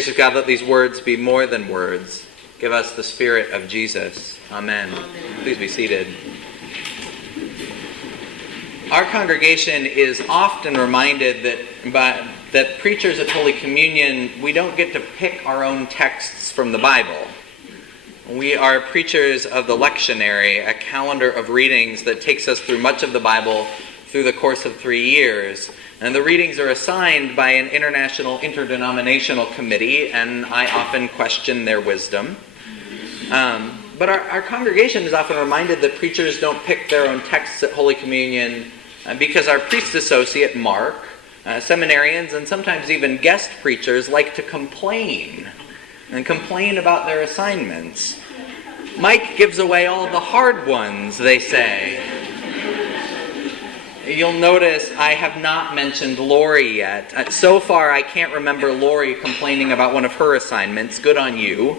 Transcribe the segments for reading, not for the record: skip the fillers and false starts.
Gracious God, let these words be more than words. Give us the Spirit of Jesus. Amen. Please be seated. Our congregation is often reminded that preachers at Holy Communion, we don't get to pick our own texts from the Bible. We are preachers of the lectionary, a calendar of readings that takes us through much of the Bible through the course of 3 years. And the readings are assigned by an international interdenominational committee, and I often question their wisdom. But our congregation is often reminded that preachers don't pick their own texts at Holy Communion because our priest associate, Mark, seminarians, and sometimes even guest preachers like to complain about their assignments. Mike gives away all the hard ones, they say. You'll notice I have not mentioned Lori yet. So far, I can't remember Lori complaining about one of her assignments. Good on you.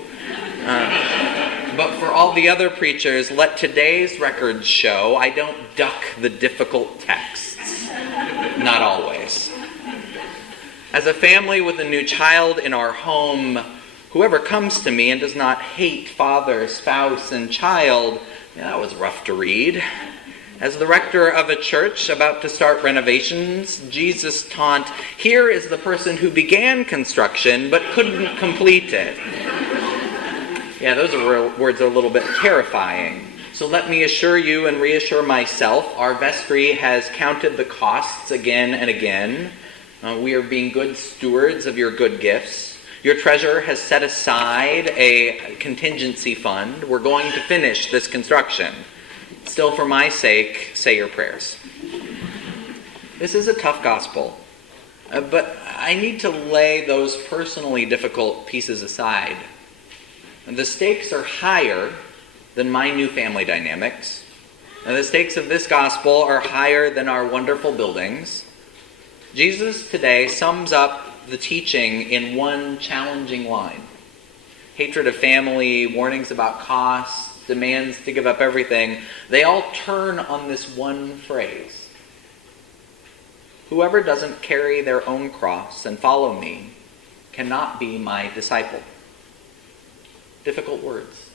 But for all the other preachers, let today's records show I don't duck the difficult texts. Not always. As a family with a new child in our home, whoever comes to me and does not hate father, spouse, and child, that was rough to read. As the rector of a church about to start renovations, Jesus taunt, here is the person who began construction but couldn't complete it. Yeah, those words are a little bit terrifying. So let me assure you and reassure myself, our vestry has counted the costs again and again. We are being good stewards of your good gifts. Your treasurer has set aside a contingency fund. We're going to finish this construction. Still, for my sake, say your prayers. This is a tough gospel, but I need to lay those personally difficult pieces aside. The stakes are higher than my new family dynamics. And the stakes of this gospel are higher than our wonderful buildings. Jesus today sums up the teaching in one challenging line. Hatred of family, warnings about costs, demands to give up everything, they all turn on this one phrase. Whoever doesn't carry their own cross and follow me cannot be my disciple. Difficult words.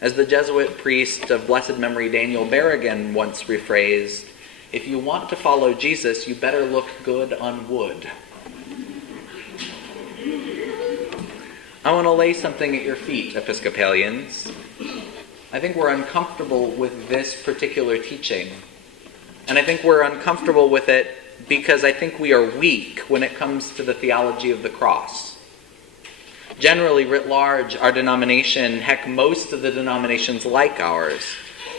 As the Jesuit priest of blessed memory Daniel Berrigan once rephrased, if you want to follow Jesus, you better look good on wood. I want to lay something at your feet, Episcopalians. I think we're uncomfortable with this particular teaching. And I think we're uncomfortable with it because I think we are weak when it comes to the theology of the cross. Generally, writ large, our denomination, heck, most of the denominations like ours,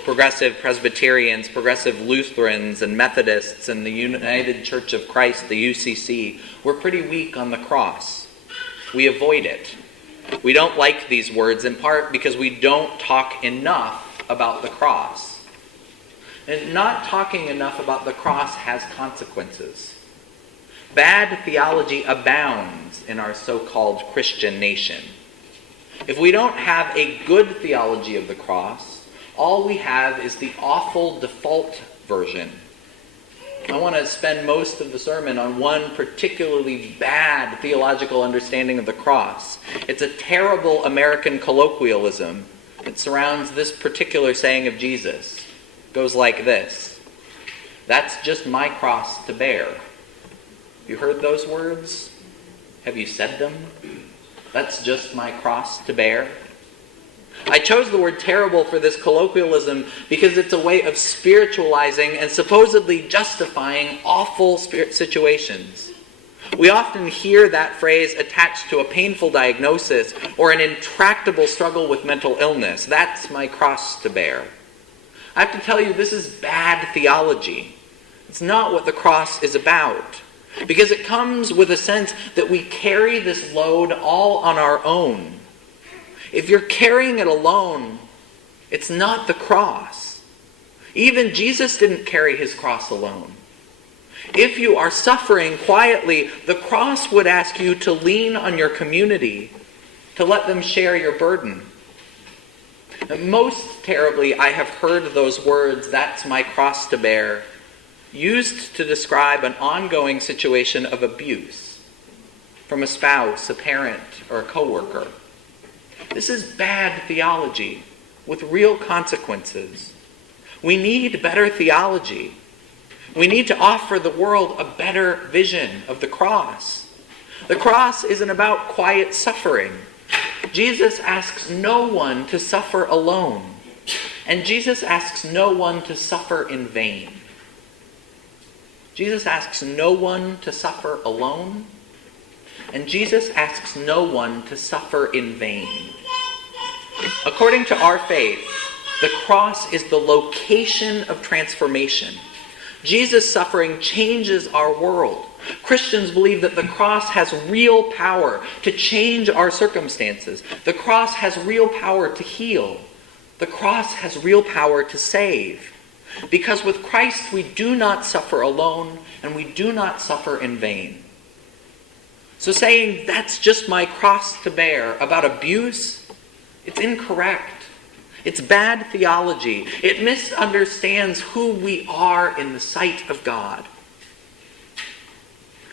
Progressive Presbyterians, Progressive Lutherans, and Methodists, and the United Church of Christ, the UCC, we're pretty weak on the cross. We avoid it. We don't like these words in part because we don't talk enough about the cross. And not talking enough about the cross has consequences. Bad theology abounds in our so-called Christian nation. If we don't have a good theology of the cross, all we have is the awful default version. I want to spend most of the sermon on one particularly bad theological understanding of the cross. It's a terrible American colloquialism. It surrounds this particular saying of Jesus. It goes like this. That's just my cross to bear. You heard those words? Have you said them? That's just my cross to bear. I chose the word terrible for this colloquialism because it's a way of spiritualizing and supposedly justifying awful situations. We often hear that phrase attached to a painful diagnosis or an intractable struggle with mental illness. That's my cross to bear. I have to tell you, this is bad theology. It's not what the cross is about. Because it comes with a sense that we carry this load all on our own. If you're carrying it alone, it's not the cross. Even Jesus didn't carry his cross alone. If you are suffering quietly, the cross would ask you to lean on your community, to let them share your burden. And most terribly, I have heard those words, that's my cross to bear, used to describe an ongoing situation of abuse. from a spouse, a parent, or a coworker. This is bad theology with real consequences. We need better theology. We need to offer the world a better vision of the cross. The cross isn't about quiet suffering. Jesus asks no one to suffer alone. And Jesus asks no one to suffer in vain. Jesus asks no one to suffer alone. And Jesus asks no one to suffer in vain. According to our faith, the cross is the location of transformation. Jesus' suffering changes our world. Christians believe that the cross has real power to change our circumstances. The cross has real power to heal. The cross has real power to save. Because with Christ we do not suffer alone and we do not suffer in vain. So saying that's just my cross to bear about abuse, it's incorrect. It's bad theology. It misunderstands who we are in the sight of God.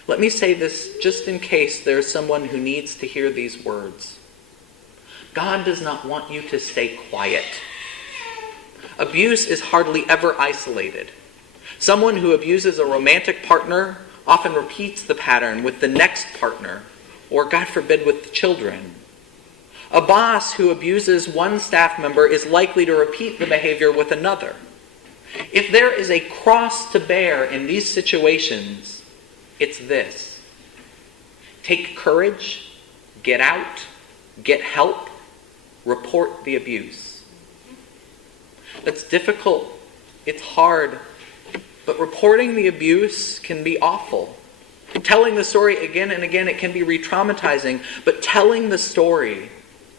Let me say this just in case there's someone who needs to hear these words. God does not want you to stay quiet. Abuse is hardly ever isolated. Someone who abuses a romantic partner often repeats the pattern with the next partner, or God forbid, with the children. A boss who abuses one staff member is likely to repeat the behavior with another. If there is a cross to bear in these situations, it's this. Take courage, get out, get help, report the abuse. That's difficult, it's hard, but reporting the abuse can be awful. Telling the story again and again, it can be re-traumatizing, but telling the story,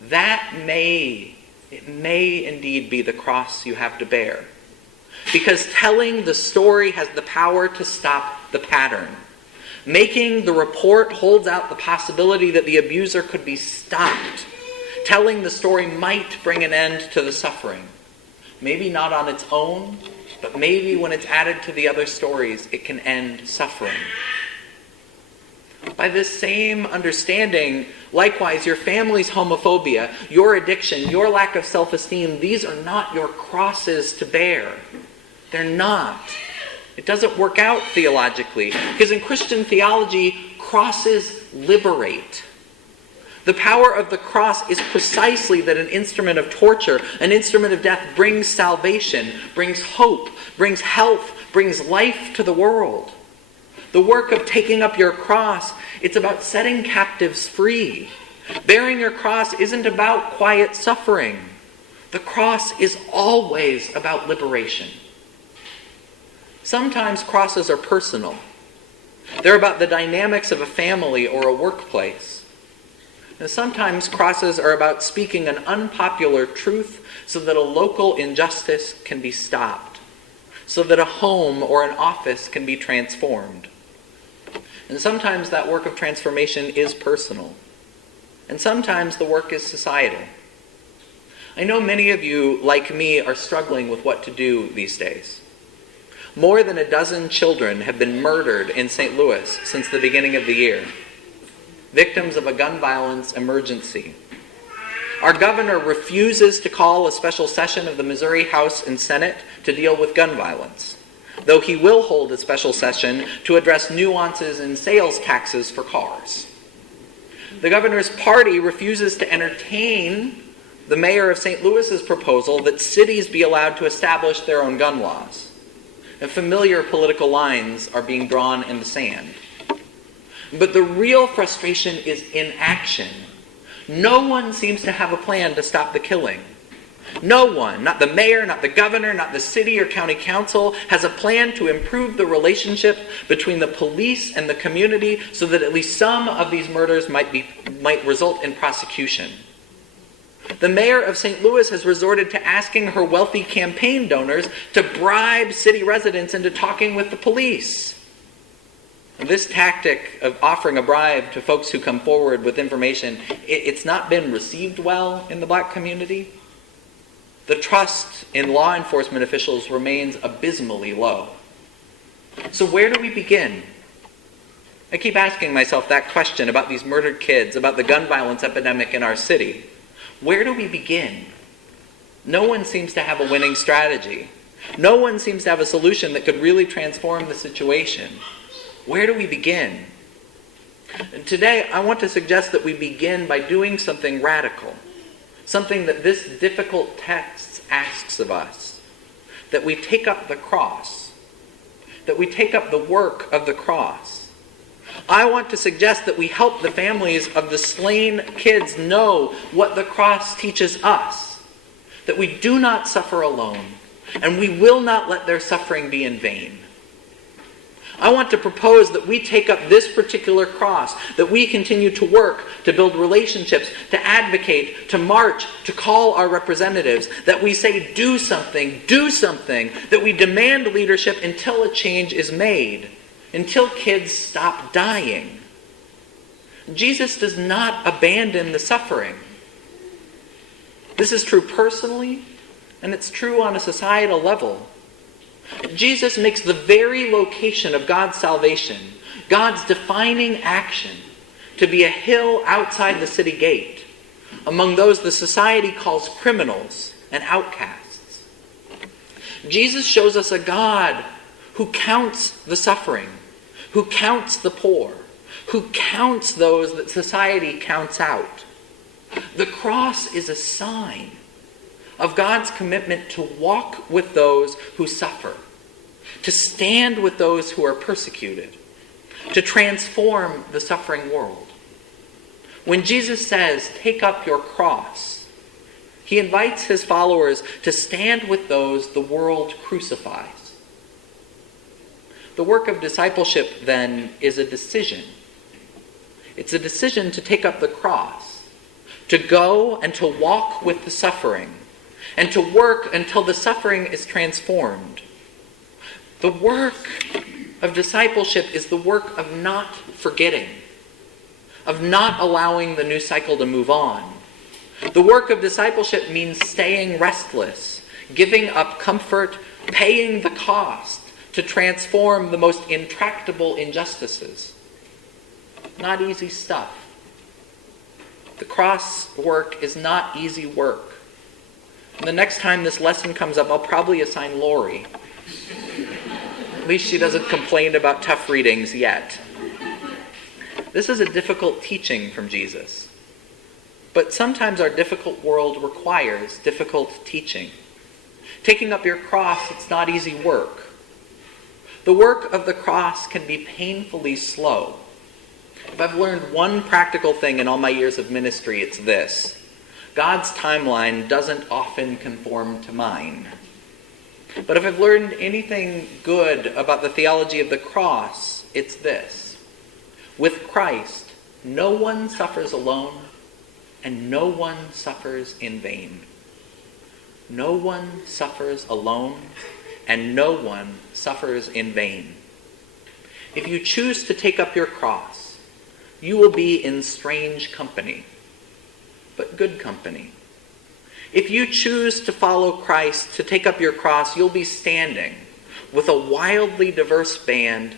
it may indeed be the cross you have to bear. Because telling the story has the power to stop the pattern. Making the report holds out the possibility that the abuser could be stopped. Telling the story might bring an end to the suffering. Maybe not on its own, but maybe when it's added to the other stories, it can end suffering. By this same understanding, likewise, your family's homophobia, your addiction, your lack of self-esteem, these are not your crosses to bear. They're not. It doesn't work out theologically, because in Christian theology, crosses liberate. The power of the cross is precisely that an instrument of torture, an instrument of death, brings salvation, brings hope, brings health, brings life to the world. The work of taking up your cross, it's about setting captives free. Bearing your cross isn't about quiet suffering. The cross is always about liberation. Sometimes crosses are personal. They're about the dynamics of a family or a workplace. And sometimes crosses are about speaking an unpopular truth so that a local injustice can be stopped, so that a home or an office can be transformed. And sometimes that work of transformation is personal. And sometimes the work is societal. I know many of you, like me, are struggling with what to do these days. More than a dozen children have been murdered in St. Louis since the beginning of the year, victims of a gun violence emergency. Our governor refuses to call a special session of the Missouri House and Senate to deal with gun violence, though he will hold a special session to address nuances in sales taxes for cars. The governor's party refuses to entertain the mayor of St. Louis's proposal that cities be allowed to establish their own gun laws. And familiar political lines are being drawn in the sand. But the real frustration is inaction. No one seems to have a plan to stop the killing. No one, not the mayor, not the governor, not the city or county council, has a plan to improve the relationship between the police and the community so that at least some of these murders might result in prosecution. The mayor of St. Louis has resorted to asking her wealthy campaign donors to bribe city residents into talking with the police. And this tactic of offering a bribe to folks who come forward with information, it's not been received well in the black community. The trust in law enforcement officials remains abysmally low. So where do we begin? I keep asking myself that question about these murdered kids, about the gun violence epidemic in our city. Where do we begin? No one seems to have a winning strategy. No one seems to have a solution that could really transform the situation. Where do we begin? Today, I want to suggest that we begin by doing something radical, something that this difficult text asks of us, that we take up the cross, that we take up the work of the cross. I want to suggest that we help the families of the slain kids know what the cross teaches us, that we do not suffer alone, and we will not let their suffering be in vain. I want to propose that we take up this particular cross, that we continue to work, to build relationships, to advocate, to march, to call our representatives, that we say, do something, that we demand leadership until a change is made, until kids stop dying. Jesus does not abandon the suffering. This is true personally, and it's true on a societal level. Jesus makes the very location of God's salvation, God's defining action, to be a hill outside the city gate, among those the society calls criminals and outcasts. Jesus shows us a God who counts the suffering, who counts the poor, who counts those that society counts out. The cross is a sign of God's commitment to walk with those who suffer, to stand with those who are persecuted, to transform the suffering world. When Jesus says, take up your cross, he invites his followers to stand with those the world crucifies. The work of discipleship, then, is a decision. It's a decision to take up the cross, to go and to walk with the suffering, and to work until the suffering is transformed. The work of discipleship is the work of not forgetting, of not allowing the news cycle to move on. The work of discipleship means staying restless, giving up comfort, paying the cost to transform the most intractable injustices. Not easy stuff. The cross work is not easy work. And the next time this lesson comes up, I'll probably assign Lori. At least she doesn't complain about tough readings yet. This is a difficult teaching from Jesus. But sometimes our difficult world requires difficult teaching. Taking up your cross, it's not easy work. The work of the cross can be painfully slow. If I've learned one practical thing in all my years of ministry, it's this: God's timeline doesn't often conform to mine. But if I've learned anything good about the theology of the cross, it's this: with Christ, no one suffers alone, and no one suffers in vain. No one suffers alone, and no one suffers in vain. If you choose to take up your cross, you will be in strange company, but good company. If you choose to follow Christ, to take up your cross, you'll be standing with a wildly diverse band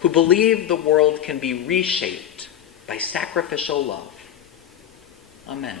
who believe the world can be reshaped by sacrificial love. Amen.